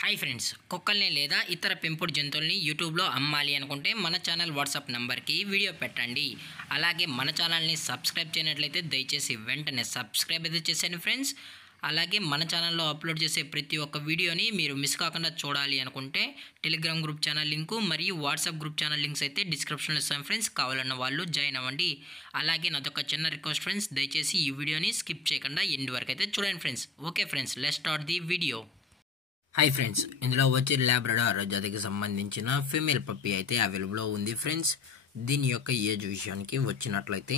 Hi friends, కుక్కల్ని లేదా ఇతర పెంపుడు జంతువుల్ని యూట్యూబ్లో అమ్మాలి అనుకుంటే మన ఛానల్ వాట్సాప్ నెంబర్కి వీడియో పెట్టండి. అలాగే మన ఛానల్ని సబ్స్క్రైబ్ చేయనట్లయితే దయచేసి వెంటనే సబ్స్క్రైబ్ అయితే చేసేయండి ఫ్రెండ్స్. అలాగే మన ఛానల్లో అప్లోడ్ చేసే ప్రతి ఒక్క వీడియోని మీరు మిస్ కాకుండా చూడాలి అనుకుంటే టెలిగ్రామ్ గ్రూప్ ఛానల్ లింకు మరియు వాట్సాప్ గ్రూప్ ఛానల్ లింక్స్ అయితే డిస్క్రిప్షన్లో ఇస్తాం ఫ్రెండ్స్. కావాలన్న వాళ్ళు జాయిన్ అవ్వండి. అలాగే నాదొక చిన్న రిక్వెస్ట్ ఫ్రెండ్స్, దయచేసి ఈ వీడియోని స్కిప్ చేయకుండా ఎండ్ వరకు అయితే చూడండి friends. Okay friends, let's start the video. Hi friends, ఇందులో వచ్చి లాబ్రడార్ జాతికి సంబంధించిన ఫీమేల్ పప్పీ అయితే అవైలబుల్లో ఉంది ఫ్రెండ్స్. దీని యొక్క ఏజ్ విషయానికి వచ్చినట్లయితే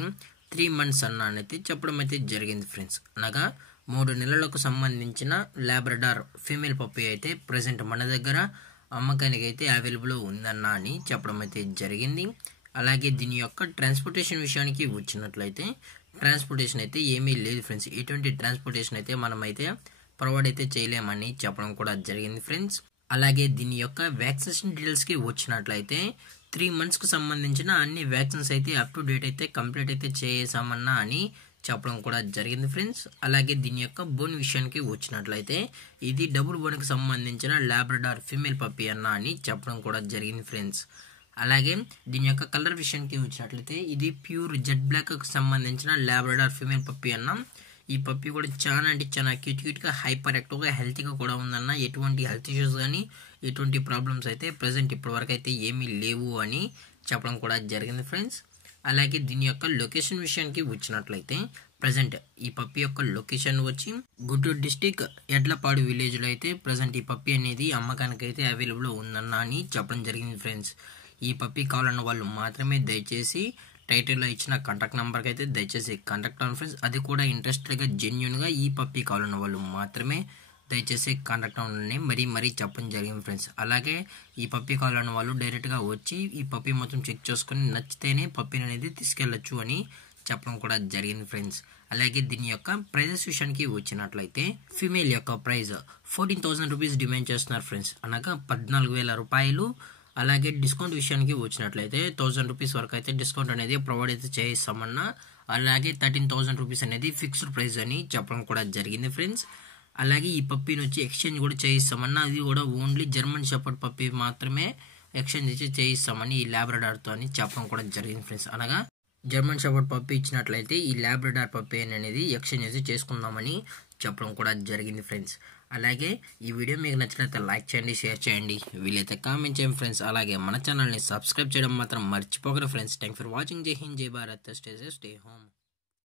3 months అన్నైతే చెప్పడం అయితే జరిగింది ఫ్రెండ్స్. అనగా 3 నెలలకు సంబంధించిన లాబ్రడార్ ఫీమేల్ పప్పీ అయితే ప్రజెంట్ మన దగ్గర అమ్మకానికి అయితే అవైలబుల్లో ఉందన్న అని చెప్పడం అయితే జరిగింది. అలాగే దీని యొక్క ట్రాన్స్పోర్టేషన్ విషయానికి వచ్చినట్లయితే ట్రాన్స్పోర్టేషన్ అయితే ఏమీ లేదు ఫ్రెండ్స్. ఎటువంటి ట్రాన్స్పోర్టేషన్ అయితే మనమైతే ప్రొవైడ్ అయితే చేయలేమని చెప్పడం కూడా జరిగింది ఫ్రెండ్స్. అలాగే దీని యొక్క వ్యాక్సినేషన్ డీటెయిల్స్కి వచ్చినట్లయితే 3 monthsకు సంబంధించిన అన్ని వ్యాక్సిన్స్ అయితే అప్ టు డేట్ అయితే కంప్లీట్ అయితే చేసామన్నా అని చెప్పడం కూడా జరిగింది ఫ్రెండ్స్. అలాగే దీని యొక్క బోన్ విషయానికి వచ్చినట్లయితే ఇది డబుల్ బోన్కి సంబంధించిన లాబ్రడార్ ఫీమేల్ పప్పీ అన్న అని చెప్పడం కూడా జరిగింది ఫ్రెండ్స్. అలాగే దీని యొక్క కలర్ విషయానికి వచ్చినట్లయితే ఇది ప్యూర్ జెడ్ బ్లాక్కి సంబంధించిన లాబ్రడార్ ఫీమేల్ పప్పీ అన్న. ఈ పప్పీ కూడా చాలా అంటే చాలా క్యూట్గా హైపర్ యాక్టివ్గా హెల్తీగా కూడా ఉందన్న. ఎటువంటి హెల్త్ ఇష్యూస్ కానీ ఎటువంటి ప్రాబ్లమ్స్ అయితే ప్రజెంట్ ఇప్పటివరకు అయితే ఏమీ లేవు అని చెప్పడం కూడా జరిగింది ఫ్రెండ్స్. అలాగే దీని యొక్క లొకేషన్ విషయానికి వచ్చినట్లయితే ప్రజెంట్ ఈ పప్పీ యొక్క లొకేషన్ వచ్చి గుంటూరు డిస్టిక్ ఎడ్లపాడు విలేజ్లో అయితే ప్రజెంట్ ఈ పప్పీ అనేది అమ్మకానికి అయితే అవైలబుల్ ఉందన్న అని చెప్పడం జరిగింది ఫ్రెండ్స్. ఈ పప్పీ కావాలన్న వాళ్ళు మాత్రమే దయచేసి టైటిల్లో ఇచ్చిన కాంటాక్ట్ నెంబర్కి అయితే దయచేసి కాంటాక్ట్ అవ్వండి ఫ్రెండ్స్. అది కూడా ఇంట్రెస్టెడ్గా జెన్యున్గా ఈ పప్పీ కావాలన్న వాళ్ళు మాత్రమే దయచేసి కాంటాక్ట్ అవ్వండి మరీ చెప్పడం జరిగింది ఫ్రెండ్స్. అలాగే ఈ పప్పీ కావాలన్న వాళ్ళు డైరెక్ట్గా వచ్చి ఈ పప్పీ మొత్తం చెక్ చేసుకుని నచ్చితేనే పప్పీని అనేది తీసుకెళ్ళచ్చు అని చెప్పడం కూడా జరిగింది ఫ్రెండ్స్. అలాగే దీని యొక్క ప్రైజెస్ విషయానికి వచ్చినట్లయితే ఫీమేల్ యొక్క ప్రైజ్ 14,000 రూపీస్ డిమాండ్ చేస్తున్నారు ఫ్రెండ్స్. అనగా 14,000 రూపాయలు. అలాగే డిస్కౌంట్ విషయానికి వచ్చినట్లయితే 1,000 రూపీస్ వరకు అయితే డిస్కౌంట్ అనేది ప్రొవైడ్ అయితే చేయిస్తామన్నా. అలాగే 13,000 రూపీస్ అనేది ఫిక్స్డ్ ప్రైస్ అని చెప్పడం కూడా జరిగింది ఫ్రెండ్స్. అలాగే ఈ పప్పీని వచ్చి ఎక్స్చేంజ్ కూడా చేయిస్తామన్నా. అది కూడా ఓన్లీ జర్మన్ షెపర్డ్ పప్పీ మాత్రమే ఎక్స్చేంజ్ ఇచ్చి చేయిస్తామని ఈ లాబ్రడార్తో అని చెప్పడం కూడా జరిగింది ఫ్రెండ్స్. అనగా జర్మన్ షెపర్డ్ పప్పీ ఇచ్చినట్లయితే ఈ లాబ్రడార్ పప్పీ అనేది ఎక్స్చేంజ్ అయితే చేసుకుందామని చెప్పడం కూడా జరిగింది ఫ్రెండ్స్. అలాగే ఈ వీడియో మీకు నచ్చినట్లయితే లైక్ చేయండి, షేర్ చేయండి, వీలైతే కామెంట్ చేయండి ఫ్రెండ్స్. అలాగే మన ఛానల్ని సబ్స్క్రైబ్ చేయడం మాత్రం మర్చిపోకరు ఫ్రెండ్స్. Thank for watching. జై హింద్, జై Bharat, stay safe, stay home.